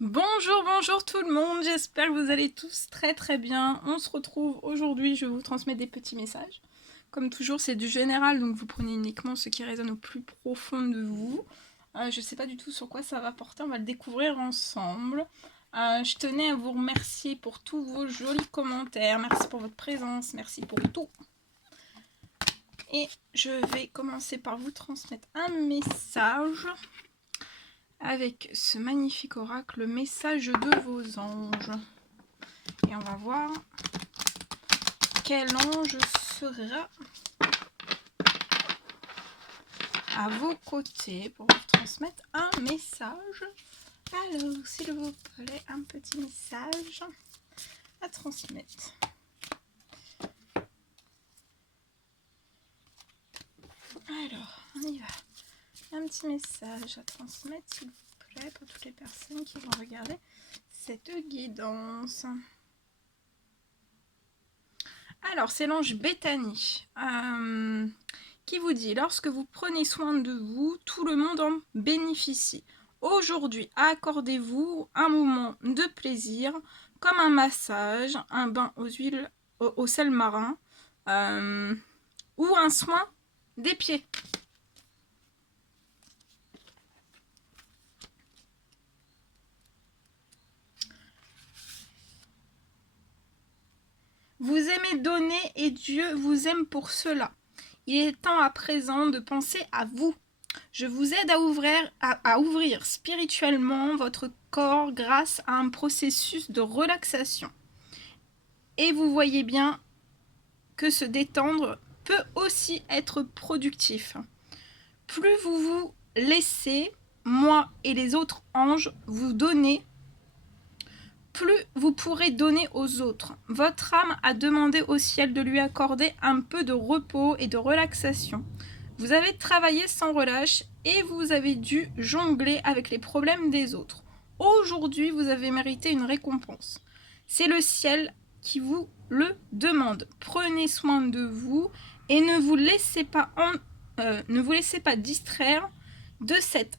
Bonjour tout le monde, j'espère que vous allez tous très bien. On se retrouve aujourd'hui, je vais vous transmettre des petits messages. Comme toujours, c'est du général, donc vous prenez uniquement ce qui résonne au plus profond de vous. Je ne sais pas du tout sur quoi ça va porter, on va le découvrir ensemble. Je tenais à vous remercier pour tous vos jolis commentaires, merci pour votre présence, merci pour tout. Et je vais commencer par vous transmettre un message avec ce magnifique oracle, le message de vos anges. Et on va voir quel ange sera à vos côtés pour vous transmettre un message. Alors, s'il vous plaît, un petit message à transmettre. Alors, on y va. Un petit message à transmettre, s'il vous plaît, pour toutes les personnes qui vont regarder cette guidance. Alors, c'est l'ange Béthanie qui vous dit: lorsque vous prenez soin de vous, tout le monde en bénéficie. Aujourd'hui, accordez-vous un moment de plaisir, comme un massage, un bain aux huiles, au sel marin, ou un soin des pieds. Vous aimez donner et Dieu vous aime pour cela. Il est temps à présent de penser à vous. Je vous aide à ouvrir spirituellement votre corps grâce à un processus de relaxation. Et vous voyez bien que se détendre peut aussi être productif. Plus vous vous laissez, moi et les autres anges, vous donner, plus vous pourrez donner aux autres. Votre âme a demandé au ciel de lui accorder un peu de repos et de relaxation. Vous avez travaillé sans relâche et vous avez dû jongler avec les problèmes des autres. Aujourd'hui, vous avez mérité une récompense. C'est le ciel qui vous le demande. Prenez soin de vous et ne vous laissez pas distraire de cette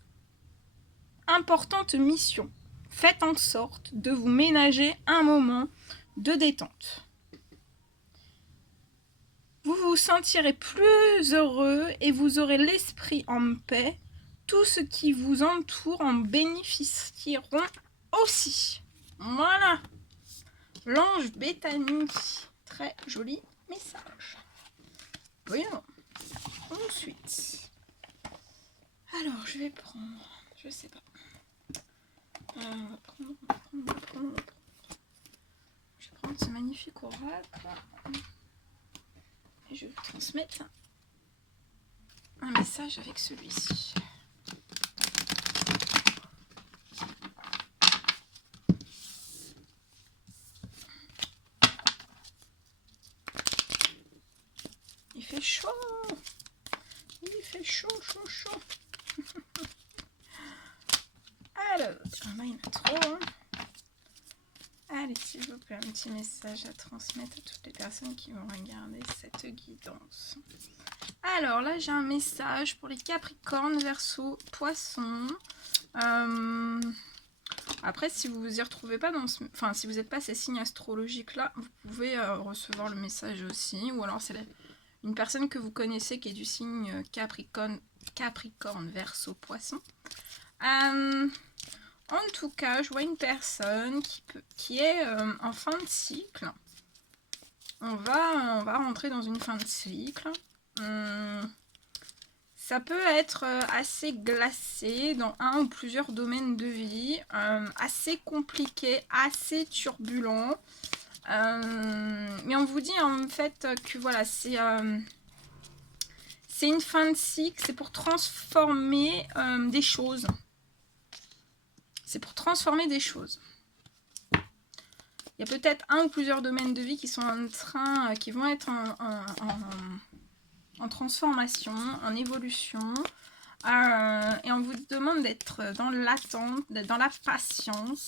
importante mission. Faites en sorte de vous ménager un moment de détente. Vous vous sentirez plus heureux et vous aurez l'esprit en paix. Tout ce qui vous entoure en bénéficieront aussi. Voilà, l'ange Béthanie. Très joli message. Bien. Ensuite, alors je vais prendre, je sais pas. On va prendre. Je vais prendre ce magnifique oracle. Et je vais vous transmettre un message avec celui-ci. Il fait chaud. Il fait chaud. Alors, là, il y en a trop. Hein. Allez, s'il vous plaît, un petit message à transmettre à toutes les personnes qui vont regarder cette guidance. Alors là, j'ai un message pour les Capricornes, Verseau, Poissons. Après, si vous vous y retrouvez pas si vous n'êtes pas ces signes astrologiques là, vous pouvez recevoir le message aussi. Ou alors c'est une personne que vous connaissez qui est du signe Capricorne, Verseau, Poisson. En tout cas, je vois une personne qui est en fin de cycle. On va rentrer dans une fin de cycle. Ça peut être assez glacé dans un ou plusieurs domaines de vie, assez compliqué, assez turbulent. Mais on vous dit en fait que voilà, c'est une fin de cycle, c'est pour transformer des choses. C'est pour transformer des choses. Il y a peut-être un ou plusieurs domaines de vie qui sont qui vont être en transformation, en évolution. Et on vous demande d'être dans l'attente, d'être dans la patience.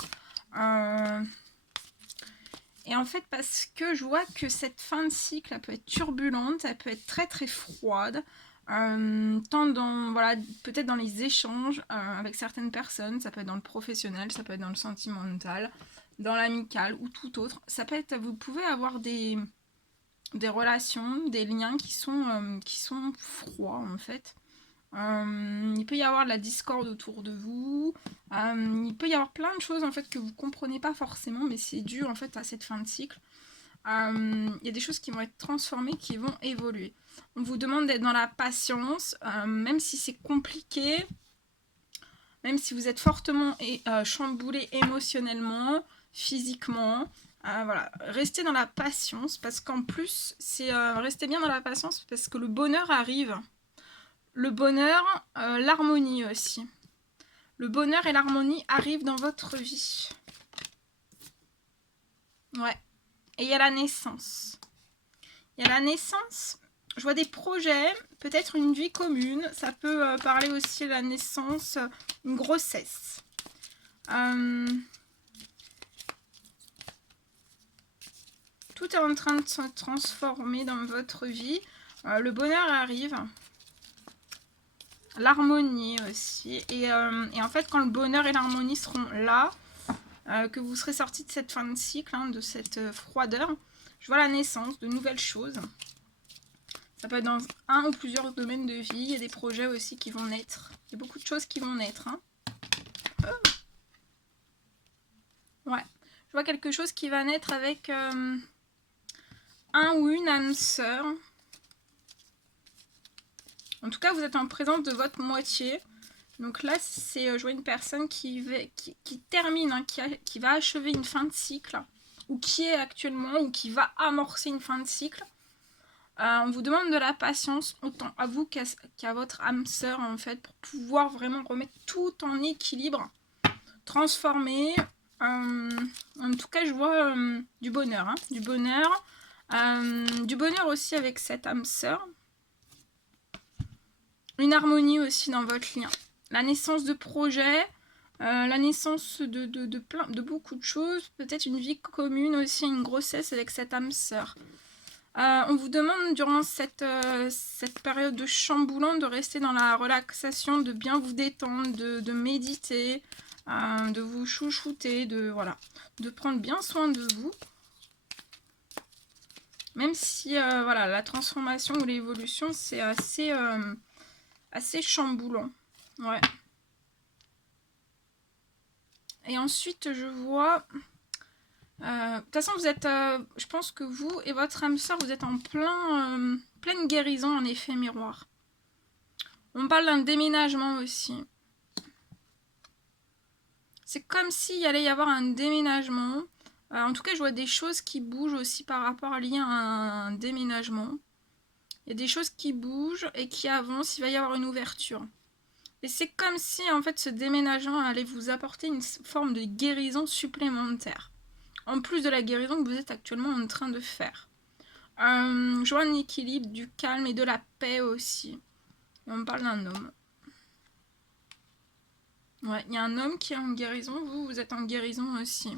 Et en fait, parce que je vois que cette fin de cycle, elle peut être turbulente, elle peut être très froide. tant dans, voilà, peut-être dans les échanges avec certaines personnes, ça peut être dans le professionnel, ça peut être dans le sentimental, dans l'amical ou tout autre. Ça peut être, vous pouvez avoir des relations, des liens qui sont froids en fait. Il peut y avoir de la discorde autour de vous. Il peut y avoir plein de choses en fait que vous comprenez pas forcément, mais c'est dû en fait à cette fin de cycle. Il y a des choses qui vont être transformées, qui vont évoluer. On vous demande d'être dans la patience, même si c'est compliqué, même si vous êtes fortement chamboulé émotionnellement, physiquement. Voilà, restez dans la patience, parce qu'en plus, c'est restez bien dans la patience, parce que le bonheur arrive. Le bonheur, l'harmonie aussi. Le bonheur et l'harmonie arrivent dans votre vie. Ouais. Et il y a la naissance. Il y a la naissance, je vois des projets, peut-être une vie commune. Ça peut parler aussi de la naissance, une grossesse. Tout est en train de se transformer dans votre vie. Le bonheur arrive. L'harmonie aussi. Et en fait, quand le bonheur et l'harmonie seront là, que vous serez sorti de cette fin de cycle, hein, de cette froideur, je vois la naissance de nouvelles choses. Ça peut être dans un ou plusieurs domaines de vie. Il y a des projets aussi qui vont naître. Il y a beaucoup de choses qui vont naître. Hein. Ouais. Je vois quelque chose qui va naître avec un ou une âme sœur. En tout cas, vous êtes en présence de votre moitié. Donc là, c'est je vois une personne qui termine, hein, qui va achever une fin de cycle. Ou qui est actuellement, ou qui va amorcer une fin de cycle. On vous demande de la patience, autant à vous qu'à votre âme sœur, en fait, pour pouvoir vraiment remettre tout en équilibre, transformer. En tout cas, je vois du bonheur, hein, du bonheur aussi avec cette âme sœur. Une harmonie aussi dans votre lien. La naissance de projets, la naissance de beaucoup de choses, peut-être une vie commune aussi, une grossesse avec cette âme sœur. On vous demande durant cette période de chamboulant de rester dans la relaxation, de bien vous détendre, de méditer, de vous chouchouter, de prendre bien soin de vous. Même si voilà, la transformation ou l'évolution, c'est assez chamboulant. Ouais. Et ensuite, je vois... de toute façon, vous êtes, je pense que vous et votre âme sœur, vous êtes en pleine guérison en effet miroir. On parle d'un déménagement aussi. C'est comme s'il allait y avoir un déménagement. En tout cas, je vois des choses qui bougent aussi par rapport à lié à un déménagement. Il y a des choses qui bougent et qui avancent. Il va y avoir une ouverture. Et c'est comme si, en fait, ce déménagement allait vous apporter une forme de guérison supplémentaire. En plus de la guérison que vous êtes actuellement en train de faire. Je vois un équilibre, du calme et de la paix aussi. Et on parle d'un homme. Ouais, il y a un homme qui est en guérison. Vous êtes en guérison aussi.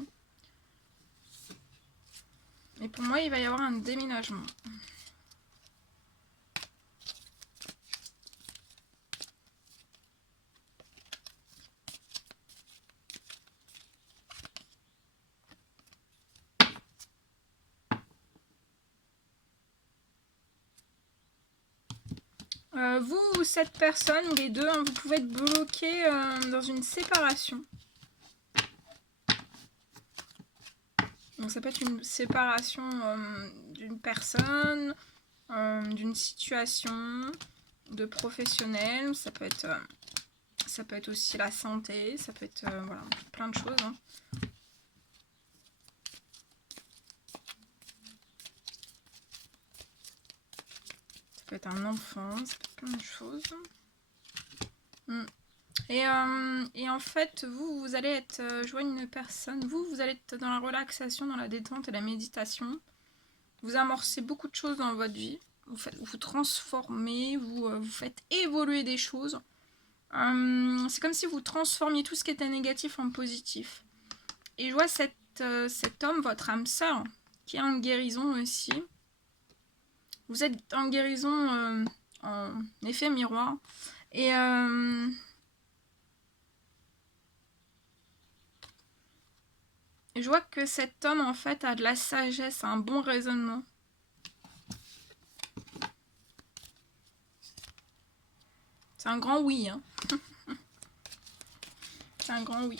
Et pour moi, il va y avoir un déménagement. Vous ou cette personne, ou les deux, hein, vous pouvez être bloqué dans une séparation. Donc ça peut être une séparation d'une personne, d'une situation, de professionnel, ça peut être aussi la santé, ça peut être voilà, plein de choses. Hein. Ça peut être un enfant, ça peut être plein de choses. Et en fait, vous allez être, je vois une personne, vous allez être dans la relaxation, dans la détente et la méditation. Vous amorcez beaucoup de choses dans votre vie. Vous transformez, vous faites évoluer des choses. C'est comme si vous transformiez tout ce qui était négatif en positif. Et je vois cet homme, votre âme sœur, qui est en guérison aussi. Vous êtes en guérison en effet miroir. Et je vois que cet homme, en fait, a de la sagesse, un bon raisonnement. C'est un grand oui, hein. C'est un grand oui.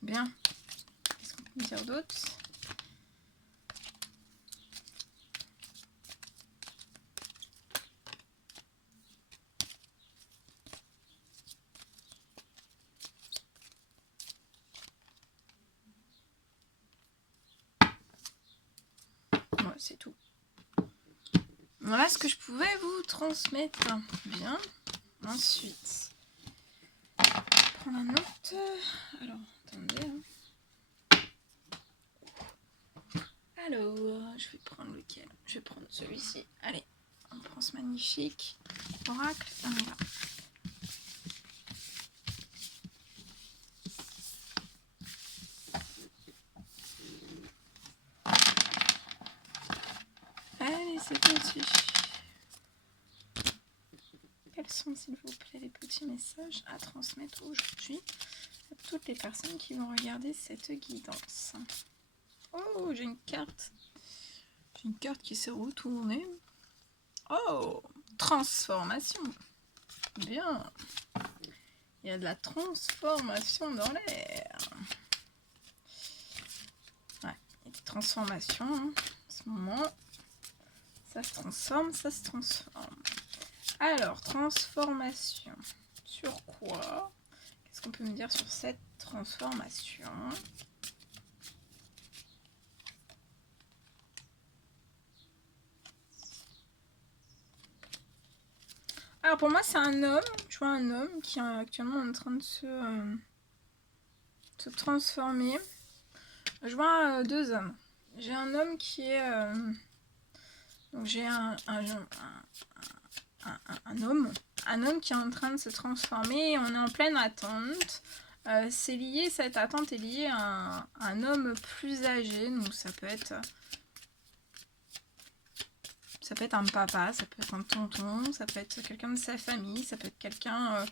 Bien. Qu'est-ce qu'on peut dire d'autre? Ouais, c'est tout. Voilà ce que je pouvais vous transmettre. Bien. Ensuite, prendre un autre. Alors, attendez. Alors, je vais prendre lequel? Je vais prendre celui-ci. Allez, on prend ce magnifique oracle. On y va. Allez, c'est parti. Quels sont, s'il vous plaît, les petits messages à transmettre aujourd'hui à toutes les personnes qui vont regarder cette guidance? Oh, j'ai une carte. J'ai une carte qui s'est retournée. Oh, transformation. Bien. Il y a de la transformation dans l'air. Ouais, il y a des transformations hein, en ce moment. Ça se transforme, ça se transforme. Alors, transformation. Sur quoi? Qu'est-ce qu'on peut me dire sur cette transformation? Alors, pour moi, c'est un homme. Je vois un homme qui est actuellement en train de se transformer. Je vois deux hommes. J'ai un homme qui est... donc, j'ai un homme qui est en train de se transformer et on est en pleine attente. C'est lié, cette attente est liée à un homme plus âgé, donc ça peut être un papa, ça peut être un tonton, ça peut être quelqu'un de sa famille, ça peut être quelqu'un,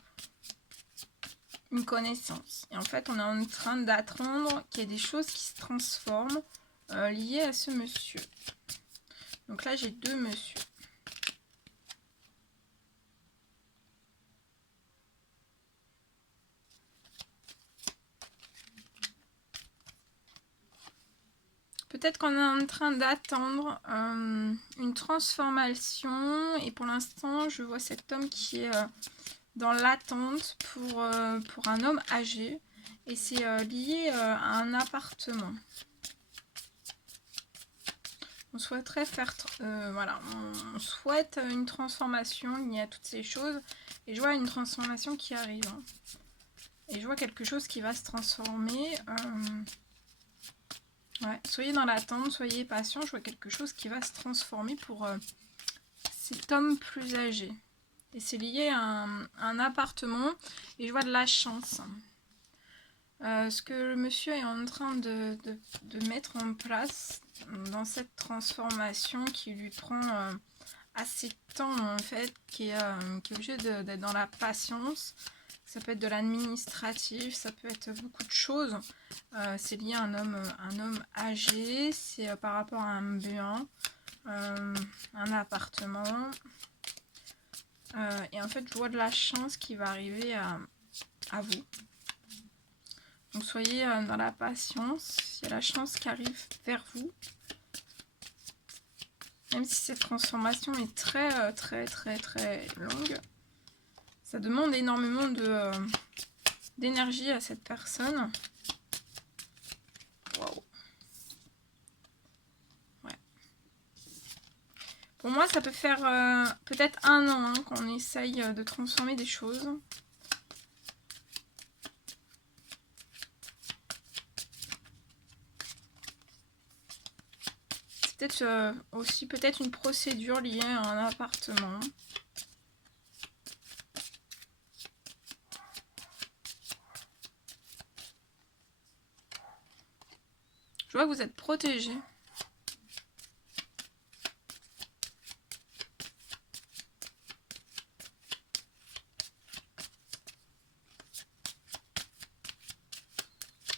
une connaissance. Et en fait, on est en train d'attendre qu'il y ait des choses qui se transforment liées à ce monsieur. Donc là, j'ai deux messieurs. Peut-être qu'on est en train d'attendre une transformation et pour l'instant je vois cet homme qui est dans l'attente pour un homme âgé et c'est lié à un appartement. On souhaiterait faire, voilà, on souhaite une transformation liée à toutes ces choses et je vois une transformation qui arrive. Hein. Et je vois quelque chose qui va se transformer. Ouais, soyez dans l'attente, soyez patient. Je vois quelque chose qui va se transformer pour cet homme plus âgé. Et c'est lié à un appartement. Et je vois de la chance. Ce que le monsieur est en train de mettre en place dans cette transformation qui lui prend assez de temps en fait, qui est obligé d'être dans la patience. Ça peut être de l'administratif, ça peut être beaucoup de choses. C'est lié à un homme âgé, c'est par rapport à un bien, un appartement. Et en fait, je vois de la chance qui va arriver à vous. Donc soyez dans la patience, il y a la chance qui arrive vers vous. Même si cette transformation est très longue, ça demande énormément d'énergie à cette personne. Waouh. Ouais. Pour moi, ça peut faire peut-être 1 an hein, qu'on essaye de transformer des choses. C'est peut-être aussi peut-être une procédure liée à un appartement. Je vois que vous êtes protégé.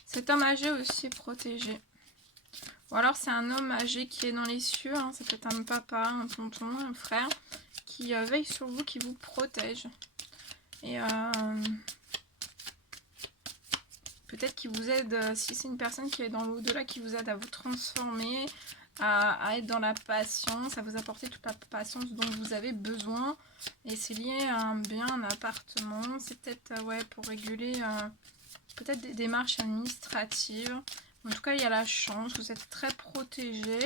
Cet homme âgé aussi est protégé. Ou alors c'est un homme âgé qui est dans les cieux. Hein. Ça peut être un papa, un tonton, un frère qui veille sur vous, qui vous protège. Et peut-être qu'il vous aide, si c'est une personne qui est dans l'au-delà, qui vous aide à vous transformer, à être dans la patience, à vous apporter toute la patience dont vous avez besoin. Et c'est lié à un bien, un appartement. C'est peut-être ouais, pour réguler peut-être des démarches administratives. En tout cas, il y a la chance. Vous êtes très protégé.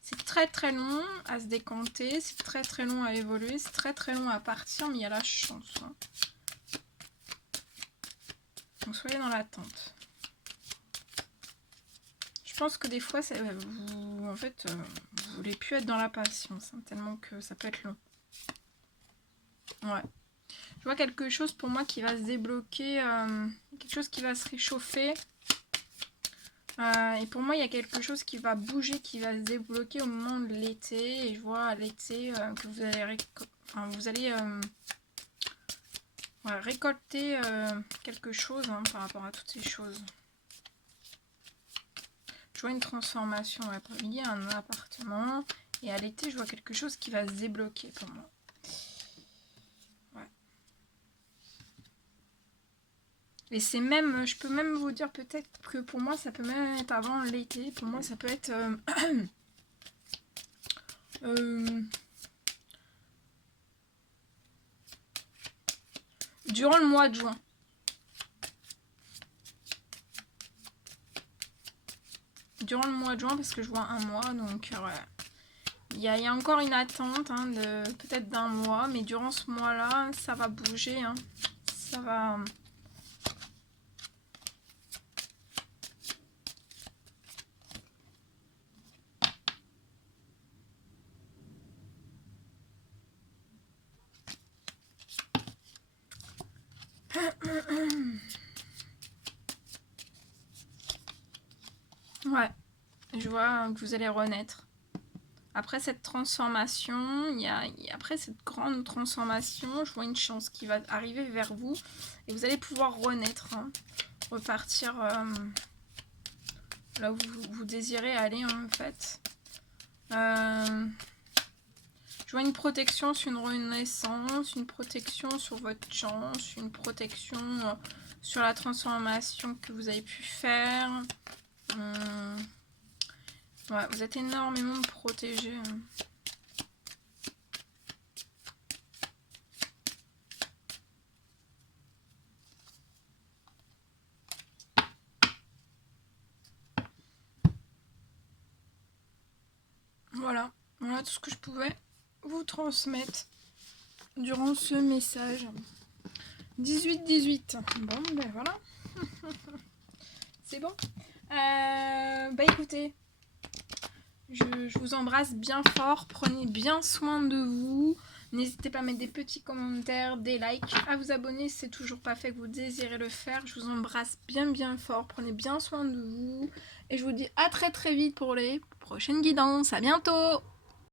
C'est très très long à se décanter. C'est très très long à évoluer. C'est très très long à partir. Mais il y a la chance. Hein. Donc soyez dans l'attente. Je pense que des fois, vous, en fait, vous voulez plus être dans la patience. Hein, tellement que ça peut être long. Ouais. Je vois quelque chose pour moi qui va se débloquer. Quelque chose qui va se réchauffer. Et pour moi, il y a quelque chose qui va bouger, qui va se débloquer au moment de l'été. Et je vois à l'été que vous allez ouais, récolter quelque chose hein, par rapport à toutes ces choses. Je vois une transformation liée à un appartement. Et à l'été, je vois quelque chose qui va se débloquer pour moi. Ouais. Et c'est même, je peux même vous dire peut-être que pour moi, ça peut même être avant l'été. Pour moi, ça peut être... durant le mois de juin. Durant le mois de juin, parce que je vois un mois, donc ouais. Il y a encore une attente hein, de peut-être d'un mois, mais durant ce mois-là, ça va bouger. Hein. Ça va... Ouais, je vois que vous allez renaître. Après cette transformation, après cette grande transformation, je vois une chance qui va arriver vers vous. Et vous allez pouvoir renaître, hein, repartir là où vous désirez aller en fait. Je vois une protection sur une renaissance, une protection sur votre chance, une protection sur la transformation que vous avez pu faire. Ouais, vous êtes énormément protégé. Voilà, voilà tout ce que je pouvais vous transmettre durant ce message. 18-18. Bon, ben voilà. C'est bon. Bah écoutez, je vous embrasse bien fort. Prenez bien soin de vous. N'hésitez pas à mettre des petits commentaires, des likes, à vous abonner si c'est toujours pas fait que vous désirez le faire. Je vous embrasse bien bien fort. Prenez bien soin de vous. Et je vous dis à très très vite pour les prochaines guidances. À bientôt!